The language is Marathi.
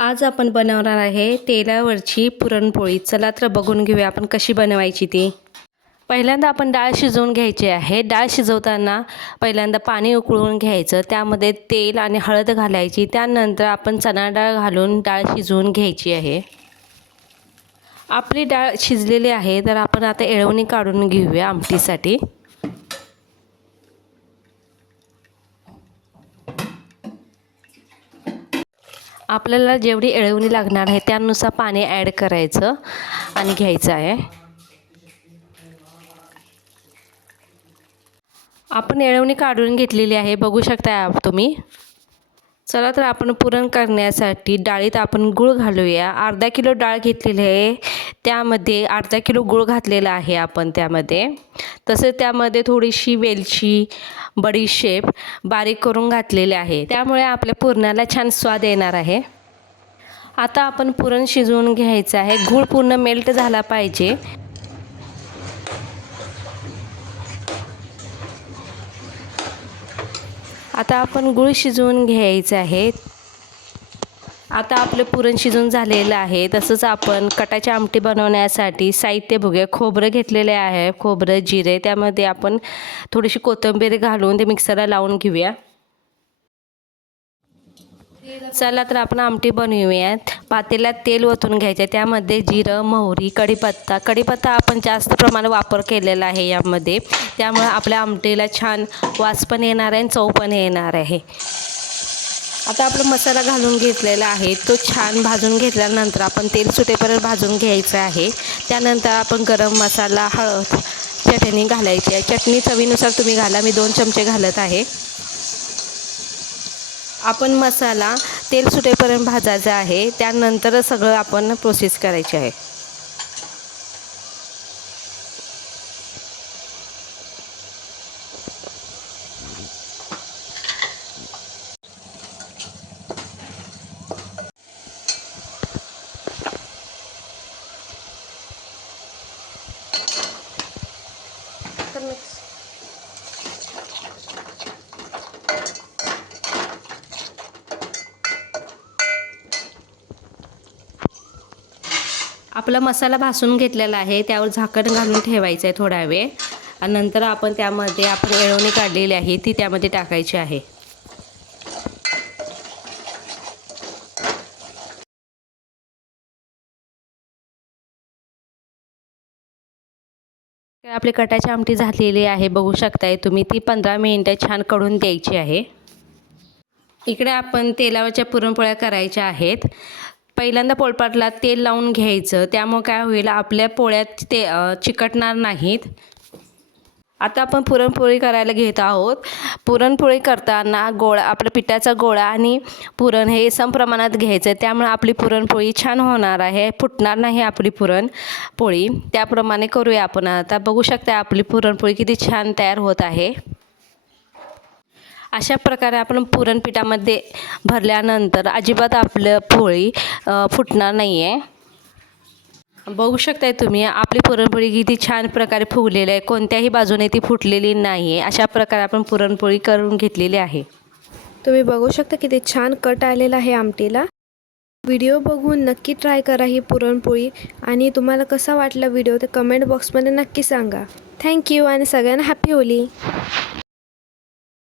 आज आपण बनवणार आहे तेलावरची पुरणपोळी। चला तर बघून घेऊया आपण कशी बनवायची ती। पहिल्यांदा आपण डाळ शिजवून घ्यायची आहे। डाळ शिजवताना पहिल्यांदा पाणी उकळून घ्यायचं, त्यामध्ये तेल आणि हळद घालायची। त्यानंतर आपण चणा डाळ घालून डाळ शिजवून घ्यायची आहे। आपली डाळ शिजलेली आहे, तर आपण आता येळवणी काढून घेऊया आमटीसाठी। आपल्याला जेवढी येळवणी लागणार आहे त्यानुसार पाणी ॲड करायचं आणि घ्यायचं आहे। आपण येळवणी काढून घेतलेली आहे, बघू शकता तुम्ही। चला तर आपण पुरण करण्यासाठी डाळीत आपण गूळ घालूया। अर्धा किलो डाळ घेतलेली आहे, त्यामध्ये अर्धा किलो गूळ घातलेला आहे आपण त्यामध्ये। तसेच त्यामध्ये थोडीशी वेलची, बडीशेप बारीक करून घातलेले आहे, त्यामुळे आपल्या पुरणाला छान स्वाद येणार आहे। आता आपण पुरण शिजवून घ्यायचं आहे। गूळ पूर्ण मेल्ट झाला पाहिजे। आता आपण गूळ शिजवून घ्यायचं आहे। आता आपले पुरण शिजून झालेलं आहे। तसंच आपण कटाची आमटी बनवण्यासाठी साहित्य बघूया। खोबरं घेतलेले आहे, खोबरं, जिरे, त्यामध्ये आपण थोडीशी कोथिंबीर घालून ते मिक्सरला लावून घेऊया। चला तर आपण आमटी बनवूयात। पातेल्यात तेल ओतून घ्यायचे, त्यामध्ये जिरं, मोहरी, कढीपत्ता आपण जास्त प्रमाणात वापर केलेला आहे यामध्ये, त्यामुळे आपल्या आमटीला छान वास पण येणार आहे आणि चव पण येणार आहे। आता आपला मसाला घालून घेतलेला आहे, तो छान भाजून घेतल्यानंतर आपण तेल सुटेपर्यंत भाजून घ्यायचं आहे। त्यानंतर आपण गरम मसाला, हळद, चटणी घालायची आहे। चटणी चवीनुसार तुम्ही घाला, मी 2 चमचे घालत आहे। आपण मसाला तेल सुटेपर्यंत भाजायचा आहे, त्यानंतर सगळं आपण प्रोसेस करायची आहे। आपला मसाला भाजून घेतलेला आहे, त्यावर झाकण घालून ठेवायचं आहे थोडा वेळ, आणि नंतर आपण त्यामध्ये आपण येळवणी काढलेली आहे ती त्यामध्ये टाकायची आहे। आपली कटाची आमटी झालेली आहे, बघू शकताय तुम्ही। ती 15 मिनिटं छान कढून द्यायची आहे। इकडे आपण तेलावरच्या पुरणपोळ्या करायच्या आहेत। पहिल्यांदा पोळपाटला तेल लावून घ्यायचं, त्यामुळे काय होईल, आपल्या पोळ्यात ते चिकटणार नाहीत। आता आपण पुरणपोळी करायला घेत आहोत। पुरणपोळी करताना गोळा, आपल्या पिठाचा गोळा आणि पुरण हे समप्रमाणात घ्यायचं, त्यामुळे आपली पुरणपोळी छान होणार आहे, फुटणार नाही आपली पुरणपोळी। त्याप्रमाणे करूया आपण। आता बघू शकता आपली पुरणपोळी किती छान तयार होत आहे। अशा प्रकारे आपण पुरणपिठामध्ये भरल्यानंतर अजिबात आपलं पोळी फुटणार नाही आहे। बघू शकताय तुम्ही, आपली पुरणपोळी किती छान प्रकारे फुगलेली आहे, कोणत्याही बाजूने ती फुटलेली नाही आहे। अशा प्रकारे आपण पुरणपोळी करून घेतलेली आहे। तुम्ही बघू शकता किती छान कट आलेला आहे आमटीला। व्हिडिओ बघून नक्की ट्राय करा ही पुरणपोळी, आणि तुम्हाला कसा वाटला व्हिडिओ ते कमेंट बॉक्समध्ये नक्की सांगा। थँक्यू आणि सगळ्यांना हॅपी होली।